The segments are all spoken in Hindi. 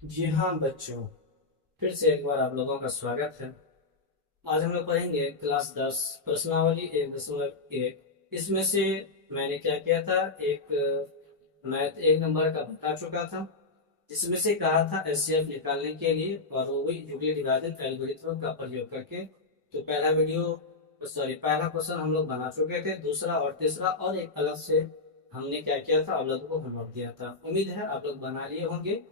जी हाँ बच्चों, फिर से एक बार आप लोगों का स्वागत है। आज हम लोग पढ़ेंगे क्लास 10 प्रश्नावली 1.1। इसमें से मैंने क्या किया था, एक मैथ 1 नंबर का बता चुका था, जिसमें से कहा था एचसीएफ निकालने के लिए और वो भी यूक्लिड डिवाइजन एल्गोरिथ्म का प्रयोग करके। तो पहला क्वेश्चन हम लोग बना चुके थे, दूसरा और तीसरा और एक अलग से हमने क्या किया था, आप लोगों को होमवर्क दिया था। उम्मीद है आप लोग बना लिए होंगे।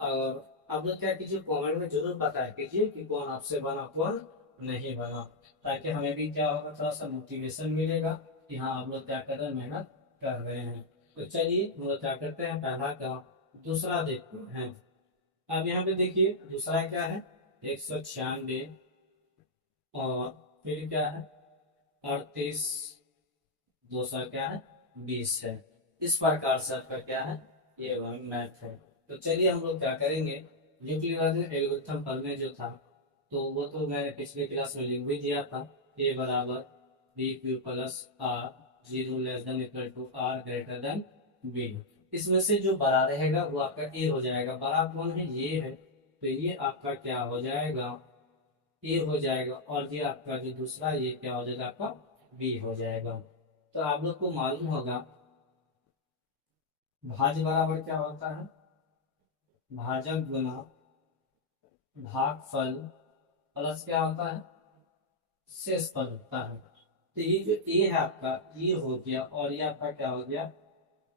और आप लोग क्या कीजिए, कमेंट में जरूर बताया कीजिए कि कौन आपसे बना कौन नहीं बना, ताकि हमें भी क्या होगा, थोड़ा सा मोटिवेशन मिलेगा कि हाँ आप लोग क्या कर रहे हैं, मेहनत कर रहे हैं। तो चलिए हम लोग क्या करते हैं, पहला का दूसरा देखते हैं। अब यहाँ पे देखिए दूसरा क्या है, 196 और फिर क्या है 38, दूसरा क्या है 20 है। इस प्रकार से आपका क्या है, ये मैथ है। तो चलिए हम लोग क्या करेंगे, न्यूक्लियर एल्गोरिथम पढ़ने जो था, तो वो तो मैंने पिछले क्लास में लिख भी दिया था। ए बराबर B Q plus R, zero less than equal to R greater than B. इसमें से जो बड़ा रहेगा वो आपका ए हो जाएगा। बड़ा कौन है, ये है, तो ये आपका क्या हो जाएगा, ए हो जाएगा। और ये आपका जो दूसरा, ये क्या हो जाएगा, आपका बी हो जाएगा। तो आप लोग को मालूम होगा भाज्य बराबर क्या होता है, भाजक गुना भागफल प्लस क्या होता है, शेषफल होता है। तो ये जो ए है आपका, ये हो गया, और ये आपका क्या हो गया,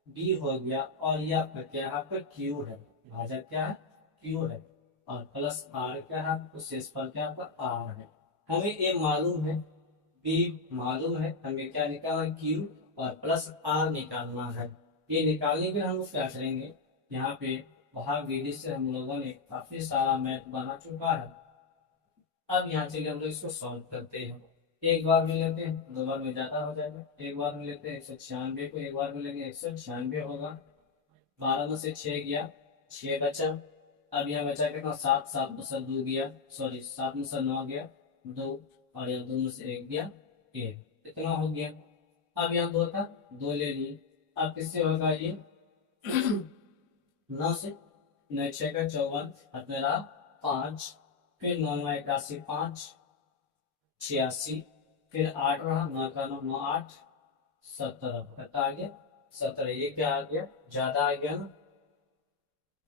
बी हो गया, और ये आपका क्या है, आपका क्यू है। भाजक क्या है, क्यू है, और प्लस आर क्या है, आपको शेषफल क्या है, आपका आर है। हमें ए मालूम है, बी मालूम है, हमें क्या निकालना, क्यू और प्लस आर निकालना है। ये निकालने के हम लोग क्या करेंगे, यहाँ पे भाग विधि से हम लोगों ने काफी सारा मैथ बना चुका है। अब यहाँ चलिए हम लोग इसको सॉल्व करते हैं। एक बार में लेते हैं, दो बार में ज्यादा हो जाएगा। एक बार में लेते हैं 196 को, एक बार में लेंगे 196 होगा। 12 में से 6 गया, 6 बचा। अब यहाँ बचा कितना, 7, 7 में से 2 गया, सॉरी 7 में से 9 गया, 2, और यहाँ 2 में से 1 गया, 1। इतना हो गया। अब यहाँ 2 था, 2 ले लिए। अब किससे होगा ये 9 से, 9 6 का 54, हाथ में रहा 5, फिर 9 9 81, 5 86, फिर 8 रहा, 9 का 9 9 8 17, कितना आ गया 17। ये क्या आ गया, ज्यादा आ गया ना,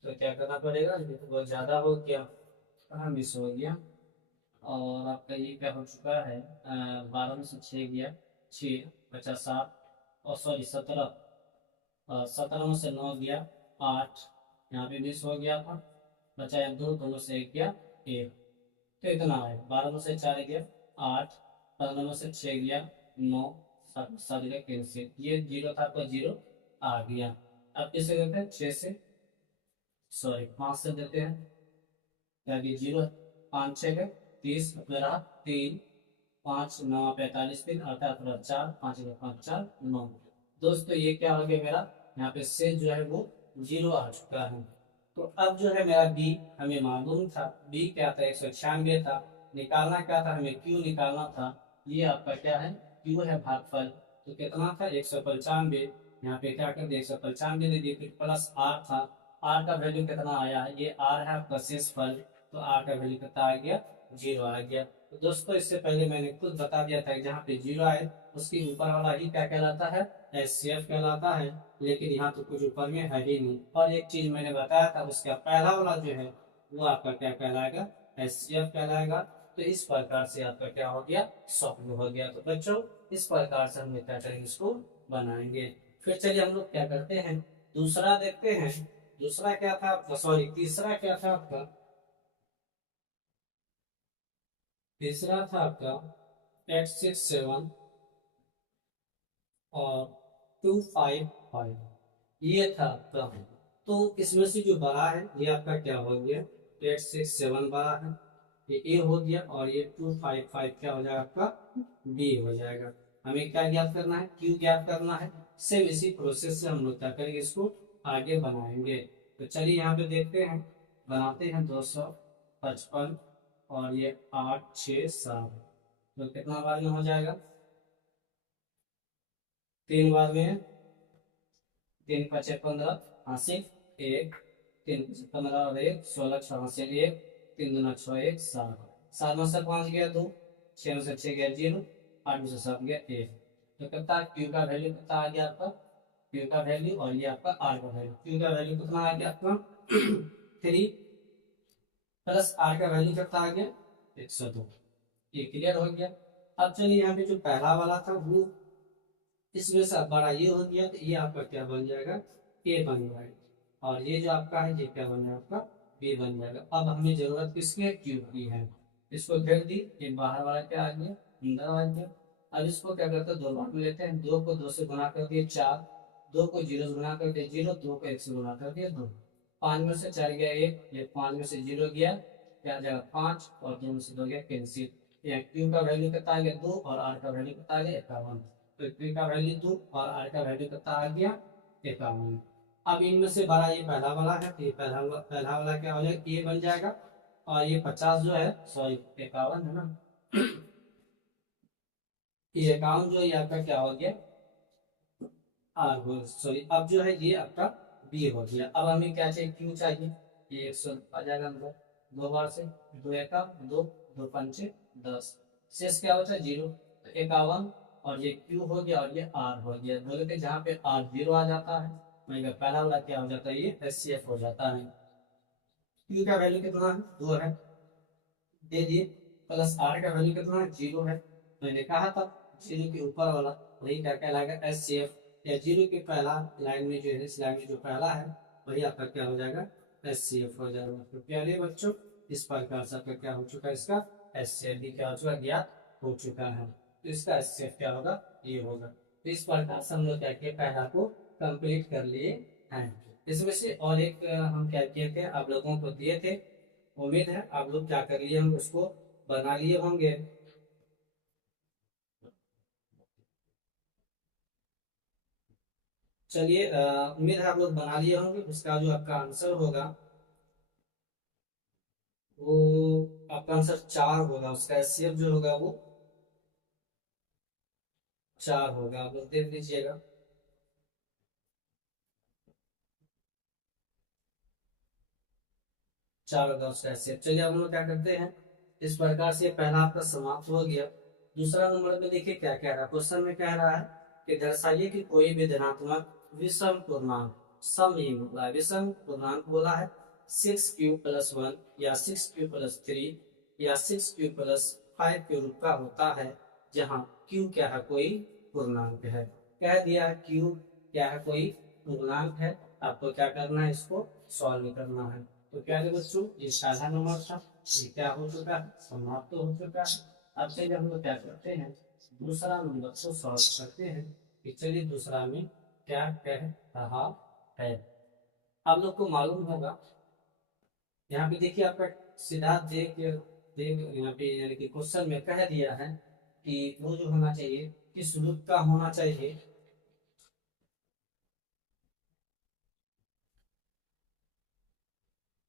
तो क्या करना पड़ेगा, ये तो बहुत ज्यादा हो गया, कहाँ मिस हो गया। और आपका ये क्या हो चुका है, 12 में से 6 गया, 6 बचा 7, और सॉरी 17, 17 में से 9 गया 8, यहाँ पे मिस हो गया था, बचा एक 2, दोनों से 1 गया 1। तो इतना है, 12 में से 4 गया 8, 15 में से 6 गया 9, 7 7 गया कैंसिल, ये जीरो था आपका, जीरो आ गया। अब किसे देते हैं, 6 से, सॉरी 5 से देते हैं, क्या कि जीरो, 5 6 गए 30, अपने रहा 3, 5 9 45 दिन, अर्थात 4, 5 5 4 9। दोस्तों ये क्या हो गया मेरा, यहाँ पे से जो है वो जीरो आ चुका है। तो अब जो है मेरा बी, हमें मालूम था बी क्या था, 196 था। निकालना क्या था, हमें क्यू निकालना था। ये आपका क्या है, क्यू है, भागफल। तो कितना था 195, यहाँ पे क्या कर दिया 195 दे दिए, फिर प्लस आर था। आर का वैल्यू कितना आया है, ये आर है आपका शेषफल, तो आर का वैल्यू कितना आ गया, जीरो आ गया। तो दोस्तों इससे पहले मैंने खुद बता दिया था कि जहाँ पे जीरो आए उसके ऊपर वाला ही क्या कहलाता है, एचसीएफ कहलाता है। लेकिन यहाँ तो कुछ ऊपर में है ही नहीं। और एक चीज मैंने बताया था, उसका पहला वाला जो है वो आपका क्या कहलाएगा, एचसीएफ कहलाएगा। तो इस प्रकार से आपका क्या हो गया, सॉल्व हो गया। तो बच्चों इस प्रकार से हम लोग क्या करेंगे, इसको बनाएंगे। फिर चलिए हम लोग क्या करते हैं, दूसरा देखते हैं। दूसरा क्या था आपका, सॉरी तीसरा क्या था आपका, तीसरा था आपका 867 और 255, ये था आपका। तो इसमें से जो बड़ा है ये आपका क्या हो गया, 867 बड़ा है, ये ए हो गया, और ये 255 क्या हो जाएगा आपका, बी हो जाएगा। हमें क्या ज्ञात करना है, क्यू ज्ञात करना है। सेम इसी प्रोसेस से हम लोग क्या करेंगे, इसको आगे बनाएंगे। तो चलिए यहाँ पे देखते हैं, बनाते हैं 255, और ये 8 6 7, तो कितना बार में हो जाएगा, 3 बार में, 3 5 15, 80, 1, 15 और 1 16, 6 से 1, 3 दूना 6, 1 7, 7 में से 5 गया 2, 6 में से 6 गया 0, 8 में से 7 गया 1। तो कितना क्यू का वैल्यू कितना आ गया आपका, क्यू का वैल्यू, और ये आपका आर का वैल्यू। क्यू का वैल्यू कितना आ गया आपका 3 प्लस आर का वैल्यू कितना आ गया 102। ये क्लियर हो गया। अब चलिए यहाँ पे जो पहला वाला था वो इसमें से बड़ा ये हो गया, तो ये आपका क्या बन जाएगा ए बन जाएगा, और ये जो आपका है ये क्या बन जाएगा आपका बी बन जाएगा। अब हमें जरूरत किसकी, क्यू की है। इसको घेर दी, ये बाहर वाला क्या आ गया अंदर आ गया। अब इसको क्या करते हैं, दो भाग में लेते हैं। 2 को 2 से गुना कर दिए 4, 2 को 0 से गुना कर दिए 0, 2 को 1 से गुना कर दिए 2। 5 में से 4 गया 1, ये 5 में से 0 गया क्या जाएगा 5, और 2 में से 2 गया कैंसिल। यहाँ क्यू का वैल्यू कितना आ गया 2, और आर का वैल्यू कितना आ गया 51। तो क्यू का वैल्यू 2 और आर का वैल्यू कितना आ गया 51। अब इनमें से बड़ा ये पहला वाला है, तो ये पहला वाला क्या हो जाएगा ए बन जाएगा, और ये 50 जो है सॉरी 51 है ना, ये 51 जो है आपका क्या हो गया आर हो, सॉरी अब जो है ये आपका बी हो गया। अब हमें क्या चाहिए क्यू चाहिए, ये 100 आ जाएगा अंदर 2 बार से, 2 एका 2, 2 पंचे 10, शेष क्या बचा 0। तो 51 और ये क्यू हो गया और ये आर हो गया। बोले कि जहाँ पे आर 0 आ जाता है वहीं का पहला वाला क्या हो जाता है ये एचसीएफ हो जाता है। क्यू का वैल्यू कितना है 2 है दे दिए, प्लस आर का वैल्यू कितना है 0 है। मैंने कहा था 0 के ऊपर वाला वही क्या कहलाएगा एचसीएफ, या 0 के पहला लाइन में जो है इस लाइन में जो पहला है वही आपका क्या हो जाएगा एचसीएफ हो जाएगा। तो प्यारे बच्चों इस प्रकार से आपका क्या हो चुका है, इसका एचसीएफ भी क्या हो चुका ज्ञात हो चुका है। तो इसका एचसीएफ क्या होगा ये होगा। तो इस प्रकार से हम लोग क्या किए पहला को कंप्लीट कर लिए हैं। इसमें से और एक हम क्या किए थे आप लोगों को दिए थे, उम्मीद है आप लोग क्या कर लिए हम उसको बना लिए होंगे। चलिए उम्मीद है आप लोग बना लिए होंगे। उसका जो आपका आंसर होगा वो आपका आंसर 4 होगा, उसका एचसीएफ जो होगा वो 4 होगा। आप लोग देख लीजिएगा। चार होगा उसका एचसीएफ। चलिए अब हम लोग क्या करते हैं, इस प्रकार से पहला आपका समाप्त हो गया। दूसरा नंबर पे देखिए क्या कह रहा है, क्वेश्चन में कह रहा है कि दर्शाइए कि कोई भी धनात्मक विषम पूर्णांक सम ही बोला है, विषम पूर्णांक बोला है 6q+1 या 6q+3 या 6q+5 के रूप का होता है, जहाँ q क्या है कोई पूर्णांक है। कह दिया q क्या है कोई पूर्णांक है, आपको क्या करना है इसको सॉल्व करना है। तो प्यारे बच्चों ये पहला नंबर था, ये क्या हो चुका है समाप्त हो चुका है। अब चलिए हम लोग क्या करते हैं दूसरा नंबर को सॉल्व करते हैं कि चलिए दूसरा में क्या कह रहा है। आप लोग को मालूम होगा यहाँ पे देखिए आपका सीधा देख देख यहाँ पे यानी कि क्वेश्चन में कह दिया है कि वो जो होना चाहिए किस रूप का होना चाहिए।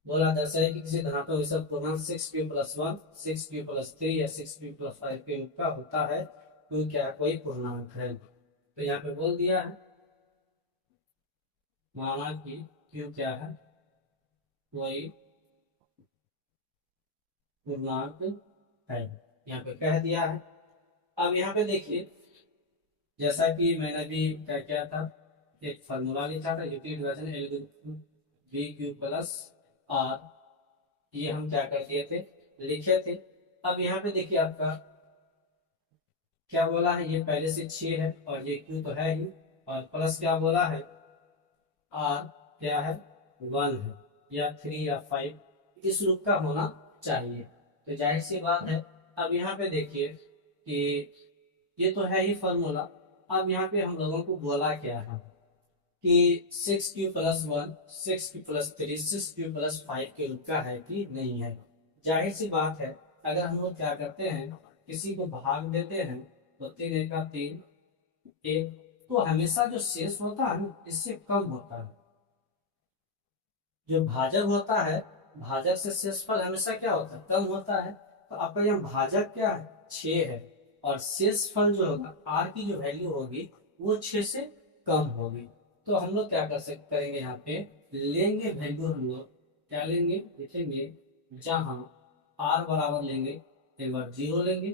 बोला दर्शाए कि किसी धनात्मक विषम पूर्णांक 6q+1 6q+3 या 6q+5 के रूप का होता है तो क्या कोई पूर्णांक है। तो यहाँ पे बोल दिया है माना कि q क्या है कोई पूर्णांक है, यहाँ पे कह दिया है। अब यहाँ पे देखिए जैसा कि मैंने भी क्या किया था एक फॉर्मूला लिखा था Euclid division L B Q plus R, ये हम क्या कर दिए थे लिखे थे। अब यहाँ पे देखिए आपका क्या बोला है ये पहले से 6 है और ये क्यू तो है ही, और प्लस क्या बोला है आर क्या है 1 है या 3 या 5 इस रूप का होना चाहिए। तो जाहिर सी बात है अब यहाँ पे देखिए कि ये तो है ही फॉर्मूला। अब यहाँ पे हम लोगों को बोला क्या है कि 6q+1 6q+3 6q+5 के रूप का है कि नहीं है। जाहिर सी बात है अगर हम लोग क्या करते हैं किसी को भाग देते हैं तो 3 एका 3 1, तो हमेशा जो शेष होता है ना इससे कम होता है। जो भाजक होता है भाजक से शेषफल हमेशा क्या होता है कम होता है। तो आपका यहाँ भाजक क्या है 6 है और शेषफल जो होगा आर की जो वैल्यू होगी वो 6 से कम होगी। तो हम लोग क्या कर सकते करेंगे यहाँ पे लेंगे वैल्यू हम लोग क्या लेंगे, लिखेंगे जहां r बराबर लेंगे, एक बार 0 लेंगे,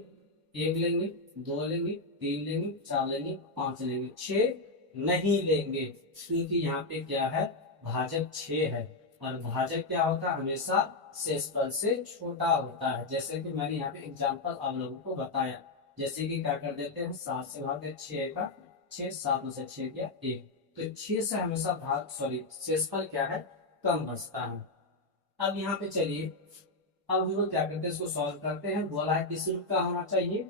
1 लेंगे, 2 लेंगे, 3 लेंगे, 4 लेंगे, 5 लेंगे, 6 नहीं लेंगे, क्योंकि यहाँ पे क्या है, भाजक 6 है और भाजक क्या होता है, हमेशा शेषफल से छोटा होता है। जैसे कि मैंने यहाँ पे एग्जांपल आप लोगों को बताया, जैसे कि क्या कर देते हैं, 7 से भाग 6 का 6, 7 में से 6 गया 1, तो 6 से हमेशा भाग सॉरी शेषफल क्या है, कम बचता है। अब यहाँ पे चलिए, अब हम लोग क्या करते हैं, इसको सॉल्व करते हैं। बोला है किस रूप का होना चाहिए,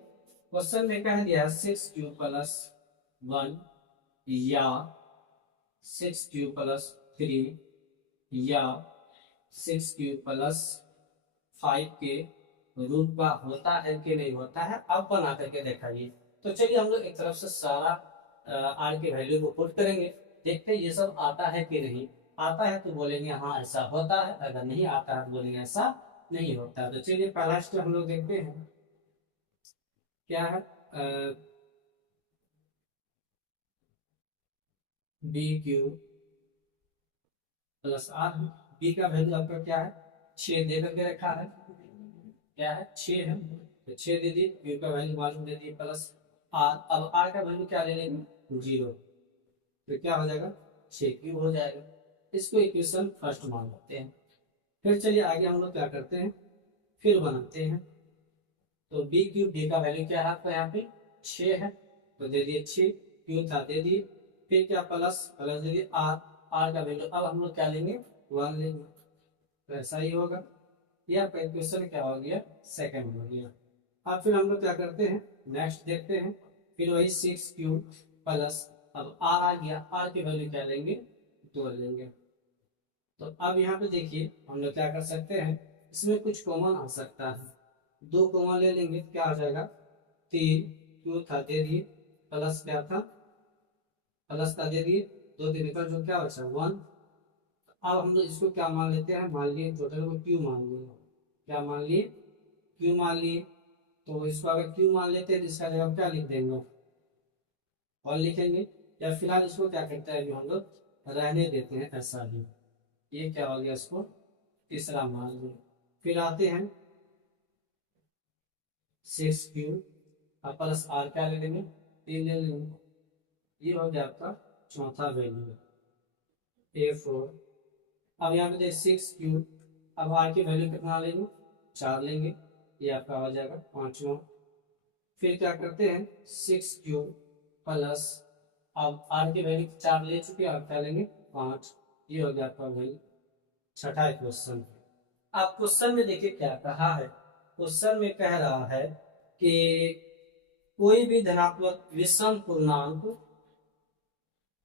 क्वेश्चन में कह दिया 6 क्यूब + 1 या 6 क्यूब + 3 या 6 क्यूब + 5 के रूप का होता है कि नहीं होता है, अब बना करके दिखाइए। तो चलिए हम लोग एक तरफ से सारा आर के वैल्यू को पुट करेंगे, देखते हैं ये सब आता है कि नहीं। आता है तो बोलेंगे हाँ ऐसा होता है, अगर नहीं आता है तो बोलेंगे ऐसा नहीं होता। तो चलिए पहला स्टेप हम लोग देखते हैं क्या है, b³ + r। b का वैल्यू आपका क्या है, 6 दे करके रखा है, क्या है 6 है, तो 6 दे दी, क्यू का वैल्यू मालूम दे दी प्लस आर। अब आर का वैल्यू क्या ले लेंगे 0, तो क्या हो जाएगा 6 क्यूब हो जाएगा। इसको इक्वेशन फर्स्ट मान लेते हैं। फिर चलिए आगे हम लोग क्या करते हैं, फिर बनाते हैं। तो b³ b का वैल्यू क्या है आपका यहाँ पे 6 है, तो दे दिए 6, क्यू था दे दिए, फिर क्या प्लस प्लस दे दिए आर। आर का वैल्यू अब हम लोग क्या लेंगे 1 लेंगे, तो ऐसा ही होगा। ये आपका इक्वेशन क्या हो गया, सेकंड हो गया। अब फिर हम लोग क्या करते हैं, नेक्स्ट देखते हैं, फिर वही 6³ + अब आर आ गया, आर की वैल्यू क्या लेंगे 2 लेंगे। तो अब यहाँ पे देखिए हम लोग क्या कर सकते हैं, इसमें कुछ कॉमन आ सकता है, 2 कॉमन ले लेंगे, क्या हो जाएगा 3, क्यू था दे दिए, प्लस क्या था प्लस का दे दिए, 2 3 निकल जो क्या बचा 1। अब हम लोग इसको क्या मान लेते हैं, मान लिए टोटल को क्यू मान लिए, क्या मान लिए क्यू मान लिए। तो इसको अगर क्यू मान लेते हैं तो इसका जवाब क्या लिख देंगे, और लिखेंगे, या फिलहाल इसको क्या करते हैं हम लोग रहने देते हैं ऐसा ही। ये क्या हो गया, इसको तीसरा मान लिया। फिर आते हैं 6³ + आर क्या ले लेंगे 3 ले लेंगे, ये हो गया आपका चौथा वैल्यू A4। अब यहाँ पे देखिए 6³, अब आर की वैल्यू कितना लेंगे 4 लेंगे, ये आपका हो जाएगा पांचवा। फिर क्या करते हैं 6³ + अब आर की वैल्यू 4 ले चुके, अब क्या लेंगे 5, ये हो गया आपका वैल्यू छठा क्वेश्चन। अब क्वेश्चन में देखिए क्या कहा है, क्वेश्चन में कह रहा है कि कोई भी धनात्मक विषम पूर्णांक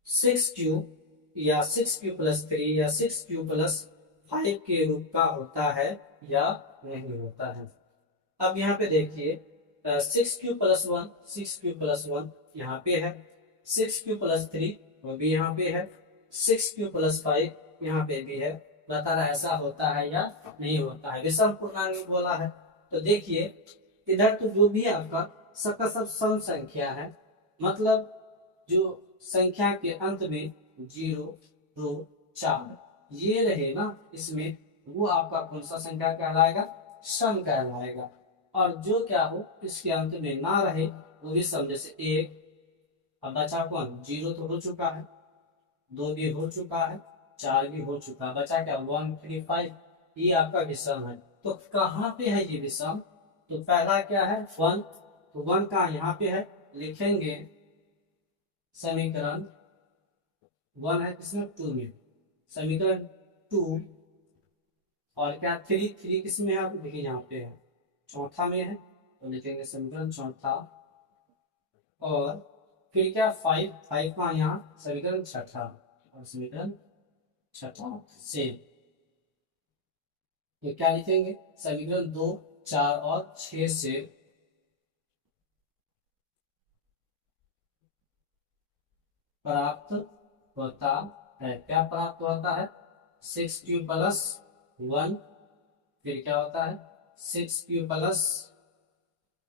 6³ या 6³ + 3 या 6³ + 5 के रूप का होता है या नहीं होता है। अब यहाँ पे देखिए 6³ + 1 6³ + 1 यहाँ पे है, 6³ + 3 वो भी यहाँ पे है, 6³ + 5 यहाँ पे भी है। बता रहा ऐसा होता है या नहीं होता है, विषम पूर्णांक बोला है। तो देखिए इधर तो जो भी आपका सबका सब सम संख्या है, मतलब जो संख्या के अंत में 0 2 4 ये रहे ना इसमें, वो आपका कौन सा संख्या कहलाएगा, सम कहलाएगा। और जो क्या हो इसके अंत में ना रहे वो भी सम, जैसे 1, अब बचा कौन 0 तो हो चुका है, 2 भी हो चुका है, 4 भी हो चुका, बचा क्या 1 3 5, ये आपका विषम है। तो कहाँ पे है ये विषम, तो पहला क्या है 1, तो 1 का यहाँ पे है, लिखेंगे समीकरण 1 है किसमें 2 में, समीकरण 2, और क्या 3 3 किसमें है, आप देखिए यहाँ पे है चौथा में है, तो लिखेंगे समीकरण चौथा। और फिर क्या 5 5 का यहाँ समीकरण छठा, और समीकरण छठा से तो क्या लिखेंगे समीकरण 2 4 और 6 से प्राप्त होता है, क्या प्राप्त होता है 6³ + 1, फिर क्या होता है 6³ +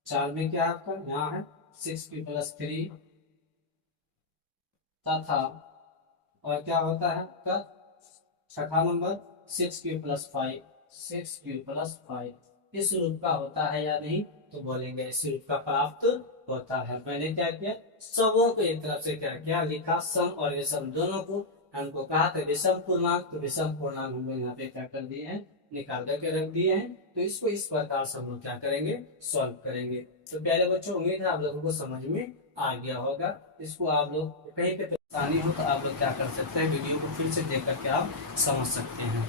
4 में क्या आपका यहाँ है 6³ + 3 तथा और क्या होता है आपका छठा नंबर 6 क्यू + 5, 6 क्यू + 5 इस रूप का होता है या नहीं, तो बोलेंगे इस रूप का प्राप्त होता है। मैंने क्या किया, सबों को एक तरफ से क्या किया, लिखा सम और विषम दोनों को। हमको कहा था विषम पूर्णांक, तो विषम पूर्णांक हम लोग यहाँ पे क्या कर दिए हैं, निकाल करके रख दिए हैं। तो इसको इस प्रकार से हम लोग क्या करेंगे, सॉल्व करेंगे। तो प्यारे बच्चों, उम्मीद है आप लोगों को समझ में आ गया होगा। इसको आप लोग कहीं पे परेशानी हो तो आप लोग क्या कर सकते हैं, वीडियो को फिर से देख करके आप समझ सकते हैं।